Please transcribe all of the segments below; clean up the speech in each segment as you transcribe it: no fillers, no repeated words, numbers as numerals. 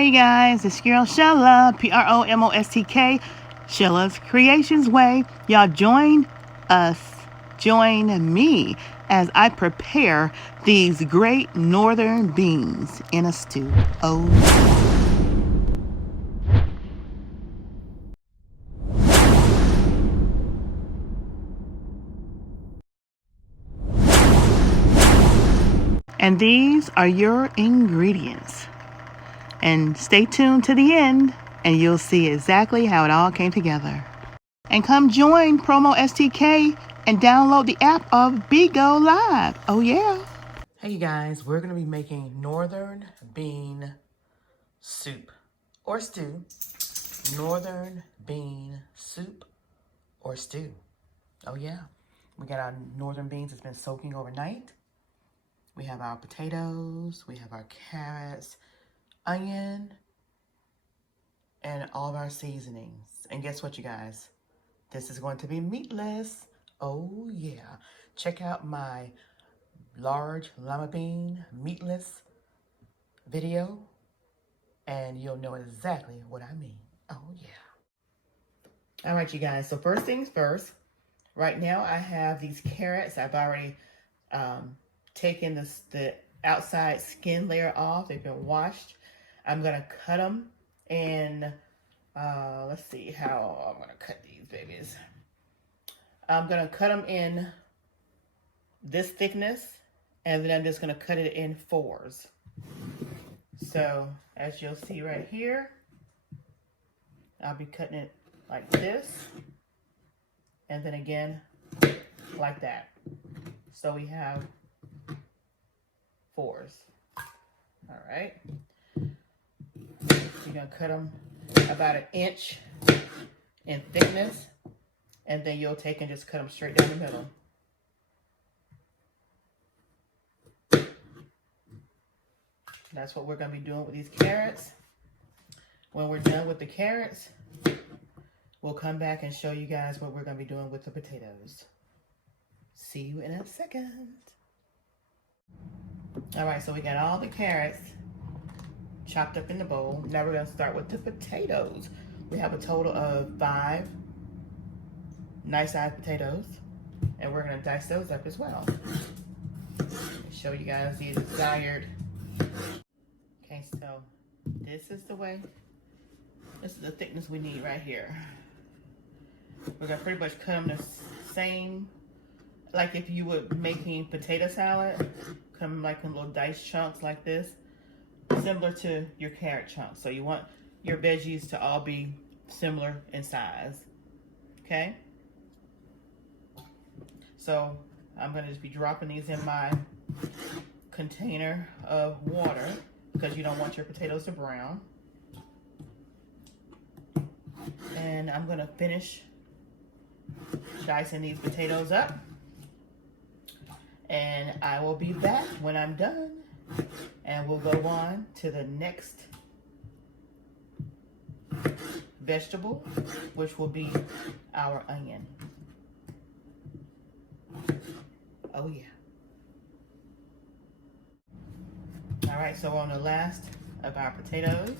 Hey guys, it's girl Shella, PromoSTK, Shella's Creations Way. Y'all join me as I prepare these great northern beans in a stew. Oh, and these are your ingredients. And stay tuned to the end and you'll see exactly how it all came together. And come join PromoSTK and download the app of Go Live. Oh yeah. Hey you guys, we're gonna be making northern bean soup or stew. Northern bean soup or stew. Oh yeah. We got our northern beans that's been soaking overnight. We have our potatoes, we have our carrots, onion, and all of our seasonings. And guess what, you guys? This is going to be meatless. Oh yeah. Check out my large lima bean meatless video and you'll know exactly what I mean. Oh yeah. All right, you guys. So first things first, right now I have these carrots. I've already taken the outside skin layer off. They've been washed. I'm gonna cut them in, let's see how I'm gonna cut these babies. I'm gonna cut them in this thickness, and then I'm just gonna cut it in fours. So as you'll see right here, I'll be cutting it like this, and then again like that. So we have fours. All right. You're gonna cut them about 1 inch in thickness, and then you'll take and just cut them straight down the middle. That's what we're gonna be doing with these carrots. When we're done with the carrots, we'll come back and show you guys what we're gonna be doing with the potatoes. See you in a second. All right, so we got all the carrots chopped up in the bowl. Now we're gonna start with the potatoes. We have a total of 5 nice sized potatoes, and we're gonna dice those up as well. Show you guys the desired. Okay, so this is the thickness we need right here. We're gonna pretty much cut them the same, like if you were making potato salad, cut them like in little diced chunks like this, similar to your carrot chunks. So you want your veggies to all be similar in size, okay? So I'm gonna just be dropping these in my container of water because you don't want your potatoes to brown. And I'm gonna finish dicing these potatoes up, and I will be back when I'm done, and we'll go on to the next vegetable, which will be our onion. Oh yeah. All right, so we're on the last of our potatoes.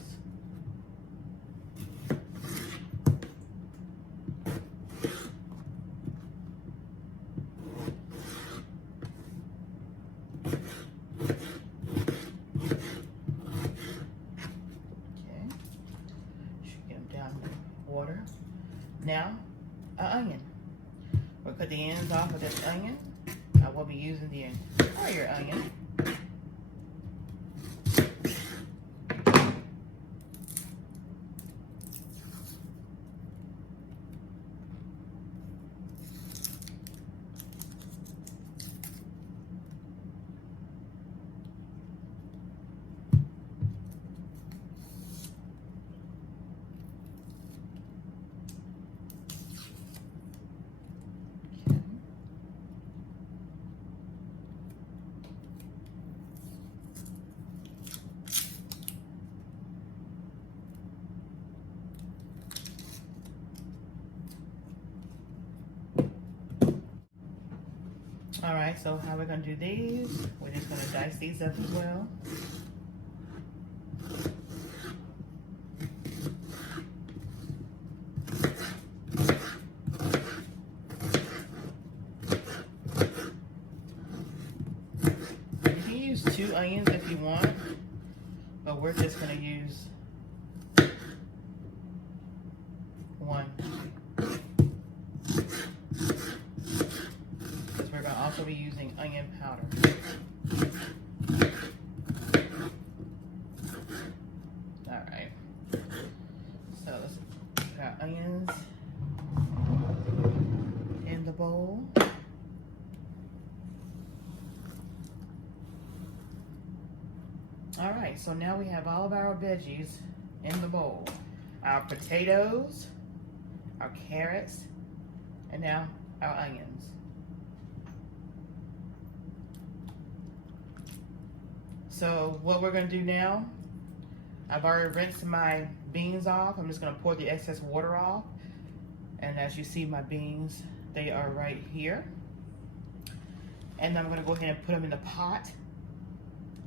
Water. Now, an onion. We'll cut the ends off of this onion. I will be using the entire onion. All right, so how we're gonna do these, we're just gonna dice these up as well. onions if you want, but we're just going to use one. Because we're going to also be using onion powder. All right. So let's put our onions in the bowl. All right, so now we have all of our veggies in the bowl. Our potatoes, our carrots, and now our onions. So what we're gonna do now, I've already rinsed my beans off. I'm just gonna pour the excess water off. And as you see my beans, they are right here. And I'm gonna go ahead and put them in the pot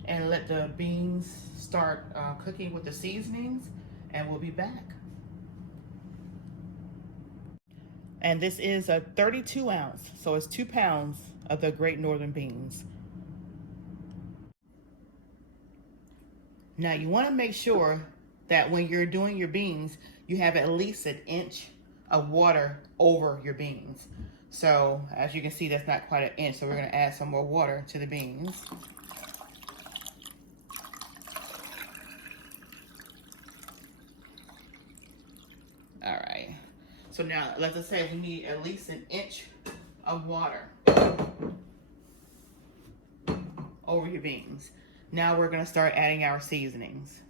and let the beans start cooking with the seasonings, and we'll be back. And this is a 32 ounce, so it's 2 pounds of the Great Northern beans. Now you wanna make sure that when you're doing your beans, you have at least 1 inch of water over your beans. So as you can see, that's not quite 1 inch, so we're gonna add some more water to the beans. All right, so now let's just say we need at least 1 inch of water over your beans. Now we're gonna start adding our seasonings.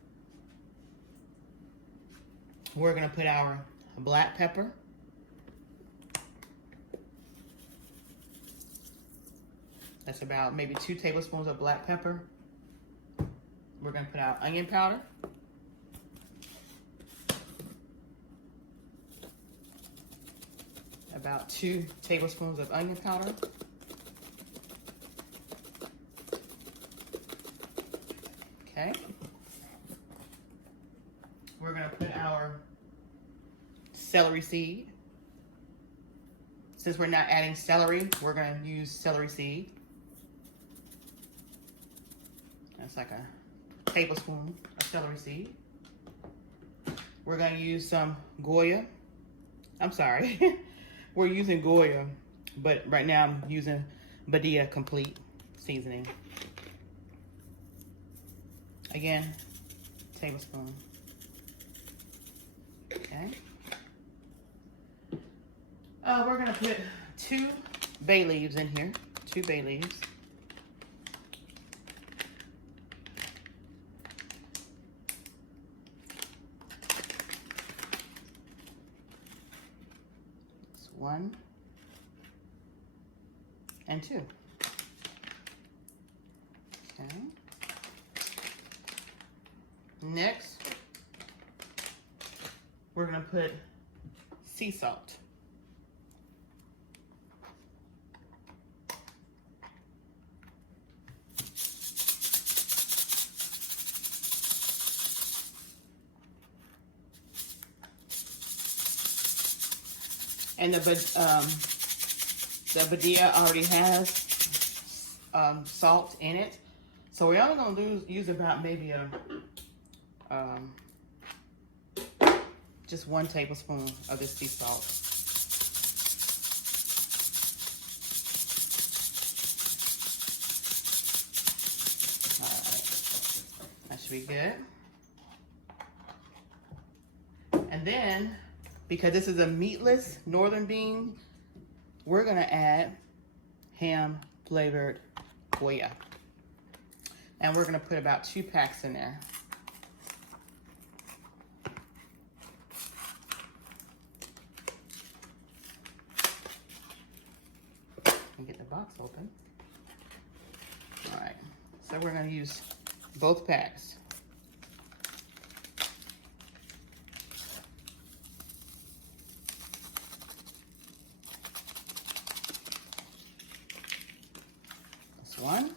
We're gonna put our black pepper, that's about maybe 2 tablespoons of black pepper. We're gonna put our onion powder, about 2 tablespoons of onion powder. Okay. We're gonna put our celery seed. Since we're not adding celery, we're gonna use celery seed. That's like a tablespoon of celery seed. We're gonna use some Goya. I'm sorry. We're using Goya, but right now I'm using Badia Complete seasoning. Again, tablespoon. Okay. We're gonna put 2 bay leaves in here, 2 bay leaves. That's 1 and 2. Okay. Next, we're gonna put sea salt. And the Badia already has salt in it, so we're only gonna use about maybe just 1 tablespoon of this sea salt. All right, that should be good. And then, because this is a meatless northern bean, we're gonna add ham flavored Goya. And we're gonna put about 2 packs in there. And get the box open. All right, so we're gonna use both packs. That's 1.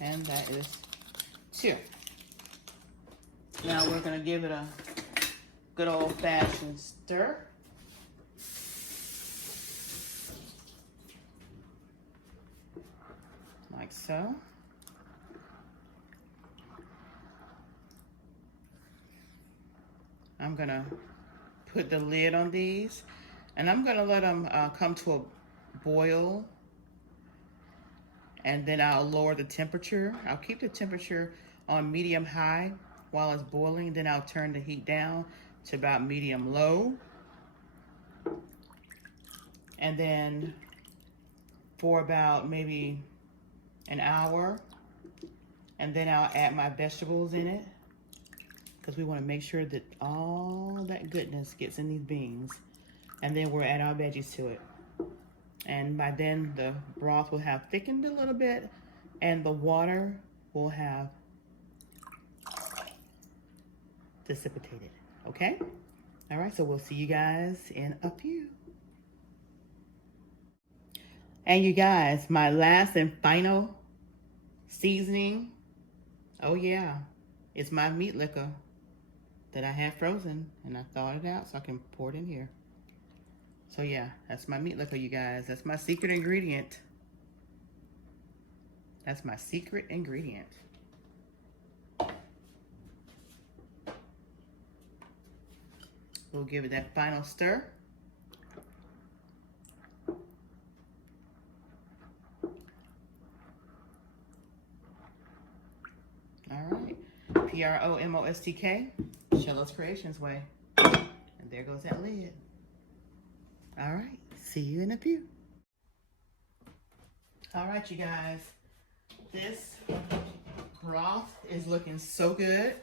And that is 2. Now we're gonna give it a good old-fashioned stir. like so. I'm gonna put the lid on these, and I'm gonna let them come to a boil, and then I'll lower the temperature. I'll keep the temperature on medium high while it's boiling, then I'll turn the heat down to about medium low. And then for about maybe an hour, and then I'll add my vegetables in it, because we want to make sure that all that goodness gets in these beans. And then we'll add our veggies to it. And by then the broth will have thickened a little bit, and the water will have dissipated. Okay? All right, so we'll see you guys in a few. And you guys, my last and final seasoning, oh yeah, it's my meat liquor that I have frozen, and I thawed it out so I can pour it in here. So yeah, that's my meat liquor, you guys. That's my secret ingredient. That's my secret ingredient. We'll give it that final stir. All right, PromoSTK, Shello's Creations way. And there goes that lid. All right, see you in a few. All right, you guys, this broth is looking so good.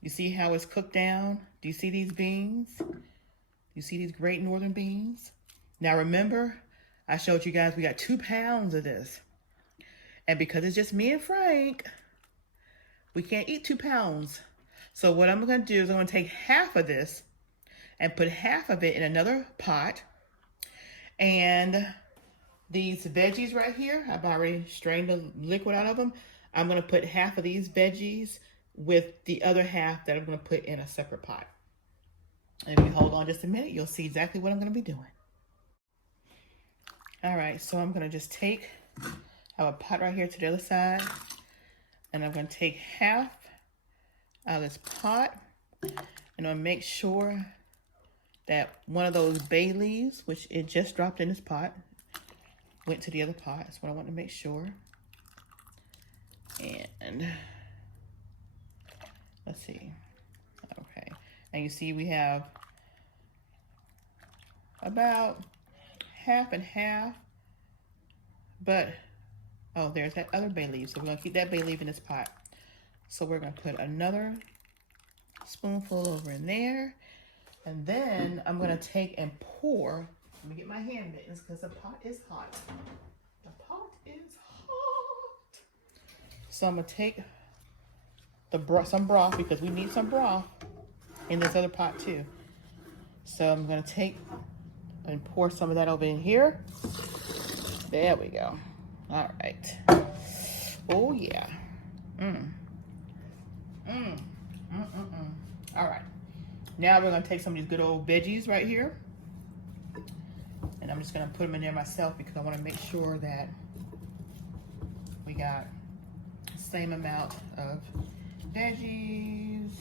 You see how it's cooked down? Do you see these beans? You see these great northern beans? Now remember, I showed you guys we got 2 pounds of this. And because it's just me and Frank, we can't eat 2 pounds. So what I'm gonna do is I'm gonna take half of this and put half of it in another pot. And these veggies right here, I've already strained the liquid out of them. I'm gonna put half of these veggies with the other half that I'm gonna put in a separate pot. And if you hold on just a minute, you'll see exactly what I'm gonna be doing. All right, so I'm gonna just I have a pot right here to the other side, and I'm gonna take half out of this pot, and I'll make sure that one of those bay leaves, which it just dropped in this pot, went to the other pot. That's what I want to make sure. And let's see. Okay. And you see we have about half and half, but oh, there's that other bay leaf. So we're gonna keep that bay leaf in this pot. So we're gonna put another spoonful over in there. And then I'm gonna take and pour. Let me get my hand mittens because the pot is hot. The pot is hot. So I'm gonna take some broth, because we need some broth in this other pot too. So I'm gonna take and pour some of that over in here. There we go. All right. Oh yeah. All right. Now we're gonna take some of these good old veggies right here, and I'm just gonna put them in there myself because I wanna make sure that we got the same amount of veggies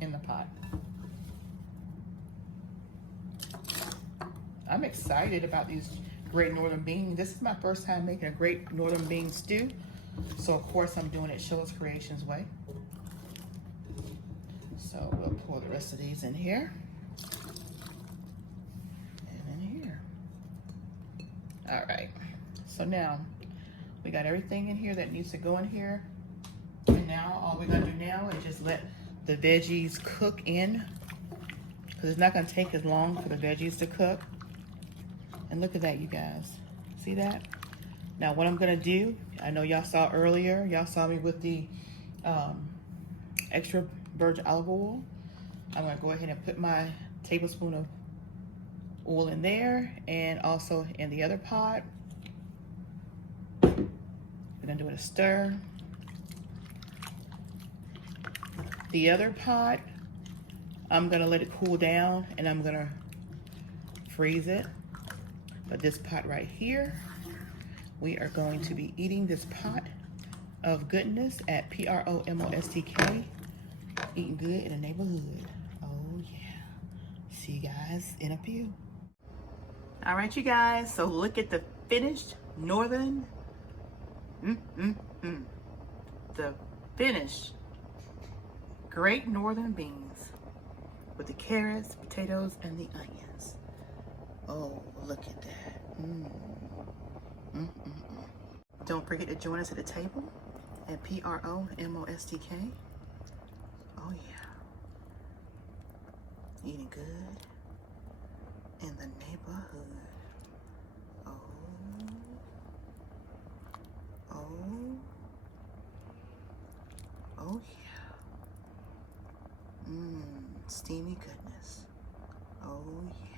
in the pot. I'm excited about these great northern beans. This is my first time making a great northern bean stew, so of course I'm doing it Shello's Creations way. So we'll pour the rest of these in here. And in here. All right. So now we got everything in here that needs to go in here. And now all we're gonna do now is just let the veggies cook in, because it's not gonna take as long for the veggies to cook. And look at that, you guys. See that? Now what I'm gonna do, I know y'all saw earlier, y'all saw me with the extra virgin olive oil. I'm gonna go ahead and put my tablespoon of oil in there, and also in the other pot. We're gonna do it a stir. The other pot, I'm gonna let it cool down and I'm gonna freeze it. But this pot right here, We are going to be eating this pot of goodness at PromoSTK. Eating good in the neighborhood. Oh yeah. See you guys in a few. All right, you guys. So look at the finished northern. The finished great northern beans with the carrots, potatoes, and the onions. Oh, look at that. Don't forget to join us at the table at PromoSTK. Oh yeah. Eating good in the neighborhood. Oh yeah. Steamy goodness. Oh yeah.